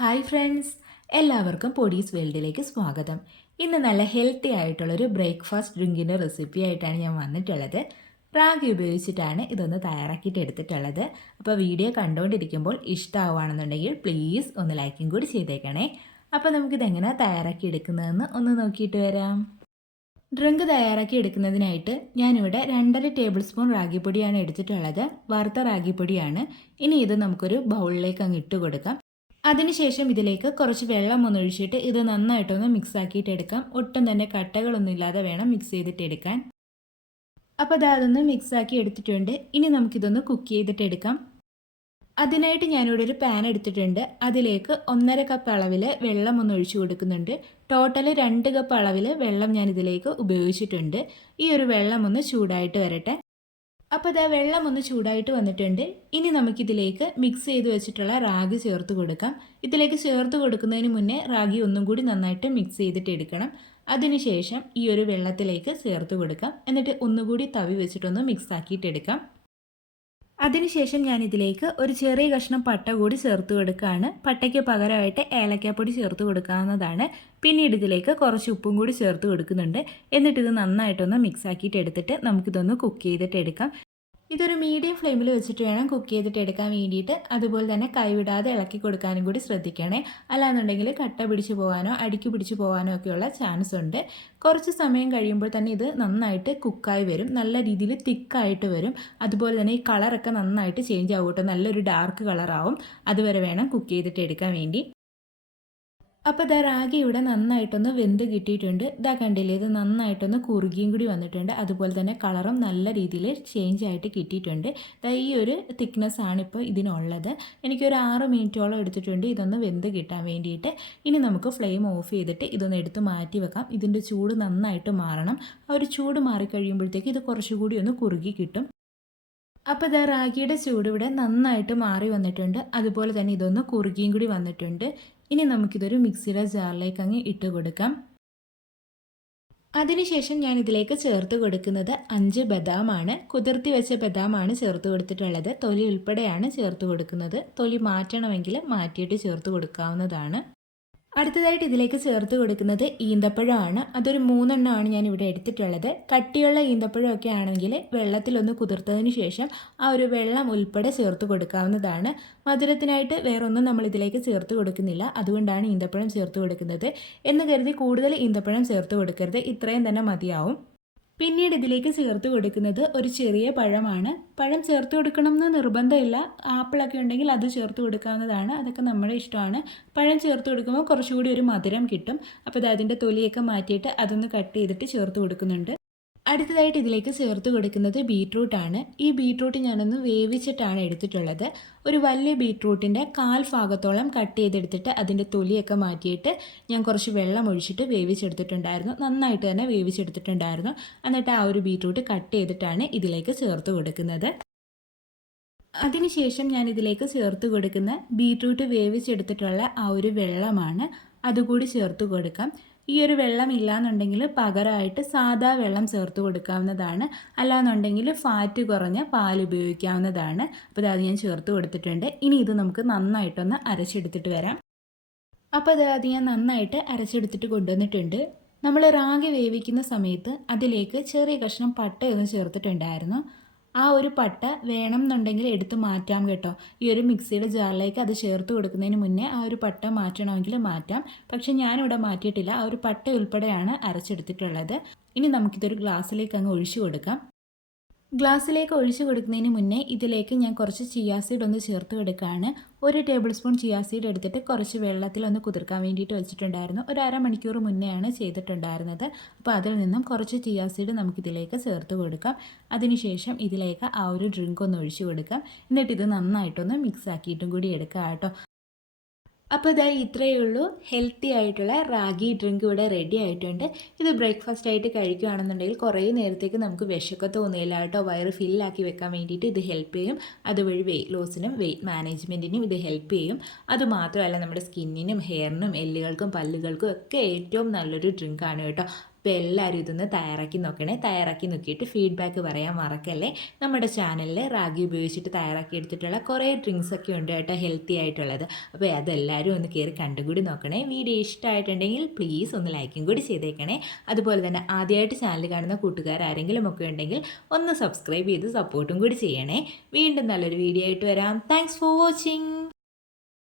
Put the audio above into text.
Hi friends, എല്ലാവർക്കും പൊടീസ് വേൾഡിലേക്ക് സ്വാഗതം. ഇന്ന് നല്ല ഹെൽത്തി ആയിട്ടുള്ളൊരു ബ്രേക്ക്ഫാസ്റ്റ് ഡ്രിങ്കിൻ്റെ റെസിപ്പി ആയിട്ടാണ് ഞാൻ വന്നിട്ടുള്ളത്. റാഗി ഉപയോഗിച്ചിട്ടാണ് ഇതൊന്ന് തയ്യാറാക്കിയിട്ട് എടുത്തിട്ടുള്ളത്. അപ്പോൾ വീഡിയോ കണ്ടുകൊണ്ടിരിക്കുമ്പോൾ ഇഷ്ടമാവുകയാണെന്നുണ്ടെങ്കിൽ പ്ലീസ് ഒന്ന് ലൈക്കും കൂടി ചെയ്തേക്കണേ. അപ്പോൾ നമുക്കിതെങ്ങനെ തയ്യാറാക്കി എടുക്കുന്നതെന്ന് ഒന്ന് നോക്കിയിട്ട് വരാം. ഡ്രിങ്ക് തയ്യാറാക്കി എടുക്കുന്നതിനായിട്ട് ഞാനിവിടെ 2.5 ടേബിൾ സ്പൂൺ റാഗിപ്പൊടിയാണ് എടുത്തിട്ടുള്ളത്. വറുത്ത റാഗിപ്പൊടിയാണ്. ഇനി ഇത് നമുക്കൊരു ബൗളിലേക്ക് അങ്ങ് ഇട്ട് കൊടുക്കാം. അതിനുശേഷം ഇതിലേക്ക് കുറച്ച് വെള്ളം ഒന്നൊഴിച്ചിട്ട് ഇത് നന്നായിട്ടൊന്ന് മിക്സ് ആക്കിയിട്ട് എടുക്കാം. ഒട്ടും തന്നെ കട്ടകളൊന്നും ഇല്ലാതെ വേണം മിക്സ് ചെയ്തിട്ട് എടുക്കാൻ. അപ്പോൾ അതൊന്ന് മിക്സ് ആക്കി എടുത്തിട്ടുണ്ട്. ഇനി നമുക്കിതൊന്ന് കുക്ക് ചെയ്തിട്ട് എടുക്കാം. അതിനായിട്ട് ഞാനിവിടെ ഒരു പാൻ എടുത്തിട്ടുണ്ട്. അതിലേക്ക് 1.5 കപ്പ് അളവിൽ വെള്ളം ഒന്ന് ഒഴിച്ചു കൊടുക്കുന്നുണ്ട്. ടോട്ടൽ 2 കപ്പ് അളവിൽ വെള്ളം ഞാൻ ഇതിലേക്ക് ഉപയോഗിച്ചിട്ടുണ്ട്. ഈ ഒരു വെള്ളം ഒന്ന് ചൂടായിട്ട് വരട്ടെ. അപ്പോൾ വെള്ളം ഒന്ന് ചൂടായിട്ട് വന്നിട്ടുണ്ട്. ഇനി നമുക്കിതിലേക്ക് മിക്സ് ചെയ്ത് വെച്ചിട്ടുള്ള റാഗി ചേർത്ത് കൊടുക്കാം. ഇതിലേക്ക് ചേർത്ത് കൊടുക്കുന്നതിന് മുന്നേ റാഗി ഒന്നും കൂടി നന്നായിട്ട് മിക്സ് ചെയ്തിട്ട് എടുക്കണം. അതിനുശേഷം ഈ ഒരു വെള്ളത്തിലേക്ക് ചേർത്ത് കൊടുക്കാം. എന്നിട്ട് ഒന്നുകൂടി തവി വെച്ചിട്ടൊന്ന് മിക്സ് ആക്കിയിട്ട് എടുക്കാം. അതിനുശേഷം ഞാൻ ഇതിലേക്ക് ഒരു ചെറിയ കഷ്ണം പട്ട കൂടി ചേർത്ത് കൊടുക്കുകയാണ്. പട്ടയ്ക്ക് പകരമായിട്ട് ഏലക്കാപ്പൊടി ചേർത്ത് കൊടുക്കാവുന്നതാണ്. പിന്നീട് ഇതിലേക്ക് കുറച്ച് ഉപ്പും കൂടി ചേർത്ത് കൊടുക്കുന്നുണ്ട്. എന്നിട്ട് ഇത് നന്നായിട്ടൊന്ന് മിക്സ് ആക്കിയിട്ട് എടുത്തിട്ട് നമുക്കിതൊന്ന് കുക്ക് ചെയ്തിട്ട് എടുക്കാം. ഇതൊരു മീഡിയം ഫ്ലെയിമിൽ വെച്ചിട്ട് വേണം കുക്ക് ചെയ്തിട്ട് എടുക്കാൻ വേണ്ടിയിട്ട്. അതുപോലെ തന്നെ കൈവിടാതെ ഇളക്കി കൊടുക്കാനും കൂടി ശ്രദ്ധിക്കണേ. അല്ലാന്നുണ്ടെങ്കിൽ കട്ട പിടിച്ച് പോകാനോ അടിക്ക് പിടിച്ച് പോകാനോ ഒക്കെയുള്ള ചാൻസ് ഉണ്ട്. കുറച്ച് സമയം കഴിയുമ്പോൾ തന്നെ ഇത് നന്നായിട്ട് കുക്കായി വരും. നല്ല രീതിയിൽ തിക്കായിട്ട് വരും. അതുപോലെ തന്നെ ഈ കളറൊക്കെ നന്നായിട്ട് ചേഞ്ച് ആവും കേട്ടോ. നല്ലൊരു ഡാർക്ക് കളറാവും. അതുവരെ വേണം കുക്ക് ചെയ്തിട്ട് എടുക്കാൻ വേണ്ടി. അപ്പോൾ റാഗി ഇവിടെ നന്നായിട്ടൊന്ന് വെന്ത് കിട്ടിയിട്ടുണ്ട്. കണ്ടില്ലേ, ഇത് നന്നായിട്ടൊന്ന് കുറുകിയും കൂടി വന്നിട്ടുണ്ട്. അതുപോലെ തന്നെ കളറും നല്ല രീതിയിൽ ചേഞ്ച് ആയിട്ട് കിട്ടിയിട്ടുണ്ട്. ഈ ഒരു തിക്നെസ് ആണ് ഇപ്പോൾ ഇതിനുള്ളത്. എനിക്കൊരു 6 മിനിറ്റോളം എടുത്തിട്ടുണ്ട് ഇതൊന്ന് വെന്ത് കിട്ടാൻ വേണ്ടിയിട്ട്. ഇനി നമുക്ക് ഫ്ലെയിം ഓഫ് ചെയ്തിട്ട് ഇതൊന്ന് എടുത്ത് മാറ്റി വെക്കാം. ഇതിൻ്റെ ചൂട് നന്നായിട്ട് മാറണം. ആ ഒരു ചൂട് മാറിക്കഴിയുമ്പോഴത്തേക്ക് ഇത് കുറച്ചുകൂടി ഒന്ന് കുറുകി കിട്ടും. അപ്പോൾ റാഗിയുടെ ചൂട് ഇവിടെ നന്നായിട്ട് മാറി വന്നിട്ടുണ്ട്. അതുപോലെ തന്നെ ഇതൊന്ന് കുറുകിയും കൂടി വന്നിട്ടുണ്ട്. ഇനി നമുക്കിതൊരു മിക്സിയുടെ ജാറിലേക്ക് അങ്ങ് ഇട്ട് കൊടുക്കാം. അതിനുശേഷം ഞാൻ ഇതിലേക്ക് ചേർത്ത് കൊടുക്കുന്നത് 5 ബദാമാണ്. കുതിർത്തി വെച്ച ബദാമാണ് ചേർത്ത് കൊടുത്തിട്ടുള്ളത്. തൊലി ഉൾപ്പെടെയാണ് ചേർത്ത് കൊടുക്കുന്നത്. തൊലി മാറ്റണമെങ്കിൽ മാറ്റിയിട്ട് ചേർത്ത് കൊടുക്കാവുന്നതാണ്. അടുത്തതായിട്ട് ഇതിലേക്ക് ചേർത്ത് കൊടുക്കുന്നത് ഈന്തപ്പഴമാണ്. അതൊരു 3 എണ്ണമാണ് ഞാൻ ഇവിടെ എടുത്തിട്ടുള്ളത്. കട്ടിയുള്ള ഈന്തപ്പഴമൊക്കെ ആണെങ്കിൽ വെള്ളത്തിലൊന്ന് കുതിർത്തതിന് ശേഷം ആ ഒരു വെള്ളം ഉൾപ്പെടെ ചേർത്ത് കൊടുക്കാവുന്നതാണ്. മധുരത്തിനായിട്ട് വേറൊന്നും നമ്മൾ ഇതിലേക്ക് ചേർത്ത് കൊടുക്കുന്നില്ല. അതുകൊണ്ടാണ് ഈന്തപ്പഴം ചേർത്ത് കൊടുക്കുന്നത്. എന്ന് കരുതി കൂടുതൽ ഈന്തപ്പഴം ചേർത്ത് കൊടുക്കരുത്. ഇത്രയും തന്നെ മതിയാവും. പിന്നീട് ഇതിലേക്ക് ചേർത്ത് കൊടുക്കുന്നത് ഒരു ചെറിയ പഴമാണ്. പഴം ചേർത്ത് കൊടുക്കണം എന്ന് നിർബന്ധമില്ല. ആപ്പിളൊക്കെ ഉണ്ടെങ്കിൽ അത് ചേർത്ത് കൊടുക്കാവുന്നതാണ്. അതൊക്കെ നമ്മുടെ ഇഷ്ടമാണ്. പഴം ചേർത്ത് കൊടുക്കുമ്പോൾ കുറച്ചുകൂടി ഒരു മധുരം കിട്ടും. അപ്പോൾ അതിൻ്റെ തൊലിയൊക്കെ മാറ്റിയിട്ട് അതൊന്ന് കട്ട് ചെയ്തിട്ട് ചേർത്ത് കൊടുക്കുന്നുണ്ട്. അടുത്തതായിട്ട് ഇതിലേക്ക് ചേർത്ത് കൊടുക്കുന്നത് ബീട്രൂട്ടാണ്. ഈ ബീട്രൂട്ട് ഞാനൊന്ന് വേവിച്ചിട്ടാണ് എടുത്തിട്ടുള്ളത്. ഒരു വലിയ ബീട്രൂട്ടിൻ്റെ 1/4 ഭാഗത്തോളം കട്ട് ചെയ്തെടുത്തിട്ട് അതിൻ്റെ തൊലിയൊക്കെ മാറ്റിയിട്ട് ഞാൻ കുറച്ച് വെള്ളം ഒഴിച്ചിട്ട് വേവിച്ചെടുത്തിട്ടുണ്ടായിരുന്നു. നന്നായിട്ട് തന്നെ വേവിച്ചെടുത്തിട്ടുണ്ടായിരുന്നു. എന്നിട്ട് ആ ഒരു ബീട്രൂട്ട് കട്ട് ചെയ്തിട്ടാണ് ഇതിലേക്ക് ചേർത്ത് കൊടുക്കുന്നത്. അതിനുശേഷം ഞാൻ ഇതിലേക്ക് ചേർത്ത് കൊടുക്കുന്ന ബീട്രൂട്ട് വേവിച്ചെടുത്തിട്ടുള്ള ആ ഒരു വെള്ളമാണ്. അതുകൂടി ചേർത്ത് കൊടുക്കാം. ഈ ഒരു വെള്ളം ഇല്ലാന്നുണ്ടെങ്കിൽ പകരമായിട്ട് സാദാ വെള്ളം ചേർത്ത് കൊടുക്കാവുന്നതാണ്. അല്ലാന്നുണ്ടെങ്കിൽ ഫാറ്റ് കുറഞ്ഞ പാൽ ഉപയോഗിക്കാവുന്നതാണ്. അപ്പോൾ അത് ഞാൻ ചേർത്ത് കൊടുത്തിട്ടുണ്ട്. ഇനി ഇത് നമുക്ക് നന്നായിട്ടൊന്ന് അരച്ചെടുത്തിട്ട് വരാം. അപ്പോൾ അത് ഞാൻ നന്നായിട്ട് അരച്ചെടുത്തിട്ട് കൊണ്ടുവന്നിട്ടുണ്ട്. നമ്മൾ റാഗി വേവിക്കുന്ന സമയത്ത് അതിലേക്ക് ചെറിയ കഷ്ണം പട്ടയൊന്ന് ചേർത്തിട്ടുണ്ടായിരുന്നു. ആ ഒരു പട്ട വേണം എന്നുണ്ടെങ്കിൽ എടുത്ത് മാറ്റാം കേട്ടോ. ഈ ഒരു മിക്സിയുടെ ജാറിലേക്ക് അത് ചേർത്ത് കൊടുക്കുന്നതിന് മുന്നേ ആ ഒരു പട്ട മാറ്റണമെങ്കിൽ മാറ്റാം. പക്ഷേ ഞാനിവിടെ മാറ്റിയിട്ടില്ല. ആ ഒരു പട്ട ഉൾപ്പെടെയാണ് അരച്ചെടുത്തിട്ടുള്ളത്. ഇനി നമുക്കിതൊരു ഗ്ലാസ്സിലേക്ക് അങ്ങ് ഒഴിച്ചു കൊടുക്കാം. ഗ്ലാസ്സിലേക്ക് ഒഴിച്ചു കൊടുക്കുന്നതിന് മുന്നേ ഇതിലേക്ക് ഞാൻ കുറച്ച് ചിയാ സീഡ് ഒന്ന് ചേർത്ത് കൊടുക്കുകയാണ്. 1 ടേബിൾ സ്പൂൺ ചിയാ സീഡ് എടുത്തിട്ട് കുറച്ച് വെള്ളത്തിലൊന്ന് കുതിർക്കാൻ വേണ്ടിയിട്ട് വെച്ചിട്ടുണ്ടായിരുന്നു. ഒരു അരമണിക്കൂർ മുന്നെയാണ് ചെയ്തിട്ടുണ്ടായിരുന്നത്. അപ്പോൾ അതിൽ നിന്നും കുറച്ച് ചിയാ സീഡ് നമുക്കിതിലേക്ക് ചേർത്ത് കൊടുക്കാം. അതിനുശേഷം ഇതിലേക്ക് ആ ഒരു ഡ്രിങ്ക് ഒന്ന് ഒഴിച്ചു കൊടുക്കാം. എന്നിട്ട് ഇത് നന്നായിട്ടൊന്ന് മിക്സ് ആക്കിയിട്ടും കൂടി എടുക്കാം കേട്ടോ. അപ്പോൾ ഇത്രയേ ഉള്ളൂ. ഹെൽത്തി ആയിട്ടുള്ള റാഗി ഡ്രിങ്ക് ഇവിടെ റെഡി ആയിട്ടുണ്ട്. ഇത് ബ്രേക്ക്ഫാസ്റ്റ് ആയിട്ട് കഴിക്കുകയാണെന്നുണ്ടെങ്കിൽ കുറേ നേരത്തേക്ക് നമുക്ക് വിശക്കെ തോന്നില്ല കേട്ടോ. വയറ് ഫില്ലാക്കി വെക്കാൻ വേണ്ടിയിട്ട് ഇത് ഹെൽപ്പ് ചെയ്യും. അതുവഴി വെയിറ്റ് ലോസിനും വെയിറ്റ് മാനേജ്മെൻറ്റിനും ഇത് ഹെൽപ്പ് ചെയ്യും. അതുമാത്രമല്ല നമ്മുടെ സ്കിന്നിനും ഹെയറിനും എല്ലുകൾക്കും പല്ലുകൾക്കും ഒക്കെ ഏറ്റവും നല്ലൊരു ഡ്രിങ്കാണ് കേട്ടോ. അപ്പോൾ എല്ലാവരും ഇതൊന്ന് തയ്യാറാക്കി നോക്കണേ. തയ്യാറാക്കി നോക്കിയിട്ട് ഫീഡ്ബാക്ക് പറയാൻ മറക്കല്ലേ. നമ്മുടെ ചാനലിൽ റാഗി ഉപയോഗിച്ചിട്ട് തയ്യാറാക്കി എടുത്തിട്ടുള്ള കുറേ ഡ്രിങ്ക്സൊക്കെ ഉണ്ട് കേട്ടോ, ഹെൽത്തി ആയിട്ടുള്ളത്. അപ്പോൾ അതെല്ലാവരും ഒന്ന് കയറി കണ്ടുകൂടി നോക്കണേ. വീഡിയോ ഇഷ്ടമായിട്ടുണ്ടെങ്കിൽ പ്ലീസ് ഒന്ന് ലൈക്കും കൂടി ചെയ്തേക്കണേ. അതുപോലെ തന്നെ ആദ്യമായിട്ട് ചാനൽ കാണുന്ന കൂട്ടുകാരാരെങ്കിലും ഒക്കെ ഉണ്ടെങ്കിൽ ഒന്ന് സബ്സ്ക്രൈബ് ചെയ്ത് സപ്പോർട്ടും കൂടി ചെയ്യണേ. വീണ്ടും നല്ലൊരു വീഡിയോ ആയിട്ട് വരാം. Thanks for watching.